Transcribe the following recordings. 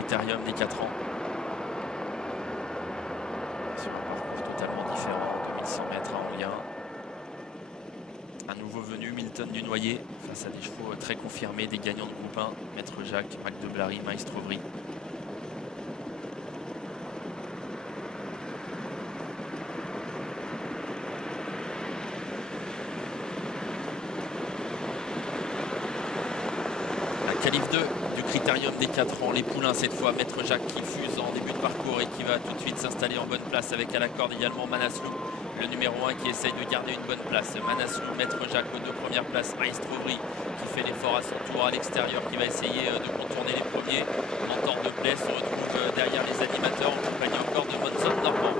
Critérium des 4 ans. Sur un parcours totalement différent, 2100 mètres à Anguien. Un nouveau venu, Milton Dunoyer, face à des chevaux très confirmés, des gagnants de groupe 1, Maître Jacques, Mac de Blary, Maestro Vry. Qualif 2 du Critérium des 4 ans, les poulains cette fois, Maître Jacques qui fuse en début de parcours et qui va tout de suite s'installer en bonne place avec à la corde également Manaslu, le numéro 1 qui essaye de garder une bonne place. Manaslu, Maître Jacques aux 2 premières places, Maestro Vry qui fait l'effort à son tour à l'extérieur, qui va essayer de contourner les premiers. Mentor de Play se retrouve derrière les animateurs en compagnie encore de Monson Normand.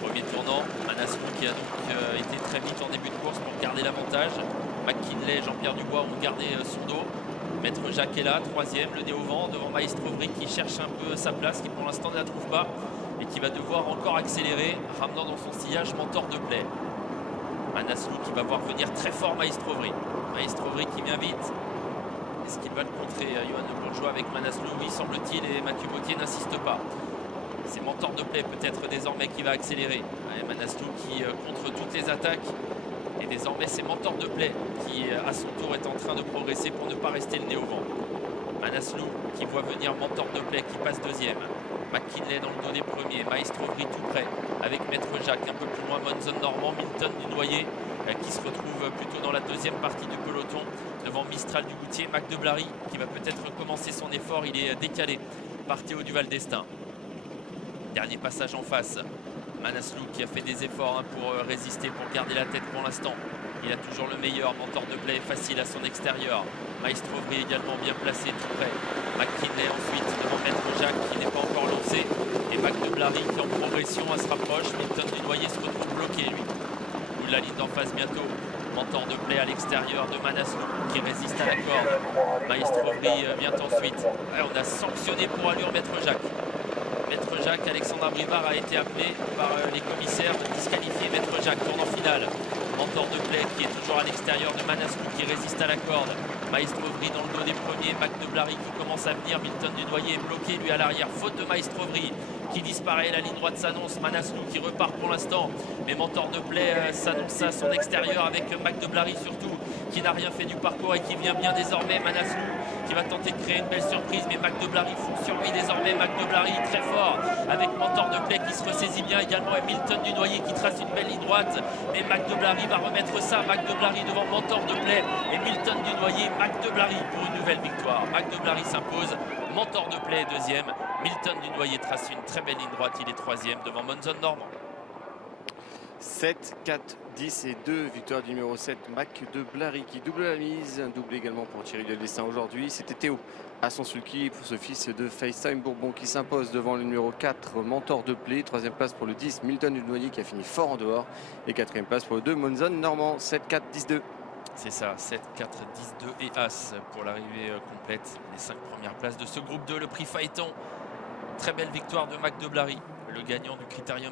Premier tournant, Manaslu qui a donc été très vite en début de course pour garder l'avantage. McKinley, Jean-Pierre Dubois ont gardé son dos. Maître Jacques est là, troisième, le nez au vent, devant Maestro Vry qui cherche un peu sa place, qui pour l'instant ne la trouve pas et qui va devoir encore accélérer, ramenant dans son sillage Mentor de Play. Manaslu qui va voir venir très fort Maestro Vry. Maestro Vry qui vient vite. Est-ce qu'il va le contrer, Johan Le Bourgeois avec Manaslu? Oui, semble-t-il, et Mathieu Bautier n'insiste pas. C'est Mentor de Play peut-être désormais qui va accélérer. Manaslu qui contre toutes les attaques. Et désormais, c'est Mentor de Play qui, à son tour, est en train de progresser pour ne pas rester le nez au vent. Manaslu qui voit venir Mentor de Play qui passe deuxième. McKinley dans le dos des premiers. Maestro Vry tout près avec Maître Jacques. Un peu plus loin, Monson Normand, Milton Dunoyer qui se retrouve plutôt dans la deuxième partie du peloton. Devant Mistral du Goutier, Mac de Blary qui va peut-être commencer son effort. Il est décalé par Théo Duval d'Estaing. Dernier passage en face. Manaslu qui a fait des efforts pour résister, pour garder la tête pour l'instant. Il a toujours le meilleur. Mentor de Play facile à son extérieur. Maestro Vry également bien placé tout près. McKinley ensuite devant Maître Jacques qui n'est pas encore lancé. Et Mac de Blary qui en progression se rapproche. Milton Dunoyer se retrouve bloqué lui. Ou la ligne d'en face bientôt. Mentor de Play à l'extérieur de Manaslu qui résiste à la corde. Maestro Vry vient ensuite. Ouais, on a sanctionné pour allure Maître Jacques. Maître Jacques, Alexandre Abrivard a été appelé par les commissaires de disqualifier Maître Jacques. Tournant final. Mentor de Play qui est toujours à l'extérieur de Manaslu qui résiste à la corde. Maestro Vry dans le dos des premiers. Mac de Blary qui commence à venir. Milton Dunoyer est bloqué lui à l'arrière. Faute de Maestro Vry qui disparaît. La ligne droite s'annonce. Manaslu qui repart pour l'instant. Mais Mentor de Play s'annonce à son extérieur avec Mac de Blary surtout qui n'a rien fait du parcours et qui vient bien désormais. Manaslu qui va tenter de créer une belle surprise, mais Mac de Blary fonce sur lui désormais. Mac de Blary très fort avec Mentor de Play qui se ressaisit bien également et Milton Dunoyer qui trace une belle ligne droite. Mais Mac de Blary va remettre ça. Mac de Blary devant Mentor de Play et Milton Dunoyer. Mac de Blary pour une nouvelle victoire. Mac de Blary s'impose. Mentor de Play deuxième. Milton Dunoyer trace une très belle ligne droite. Il est troisième devant Monson Normand. 7, 4, 10 et 2, victoire du numéro 7, Mac de Blary qui double la mise, un double également pour Thierry Delestin aujourd'hui. C'était Théo Asonsuki pour ce fils de FaceTime Bourbon qui s'impose devant le numéro 4, Mentor de Play. Troisième place pour le 10, Milton Dunoyer qui a fini fort en dehors. Et quatrième place pour le 2, Monson Normand, 7, 4, 10, 2. C'est ça, 7, 4, 10, 2 et As pour l'arrivée complète. Les 5 premières places de ce groupe 2, le prix Phaéton. Très belle victoire de Mac de Blary, le gagnant du Critérium.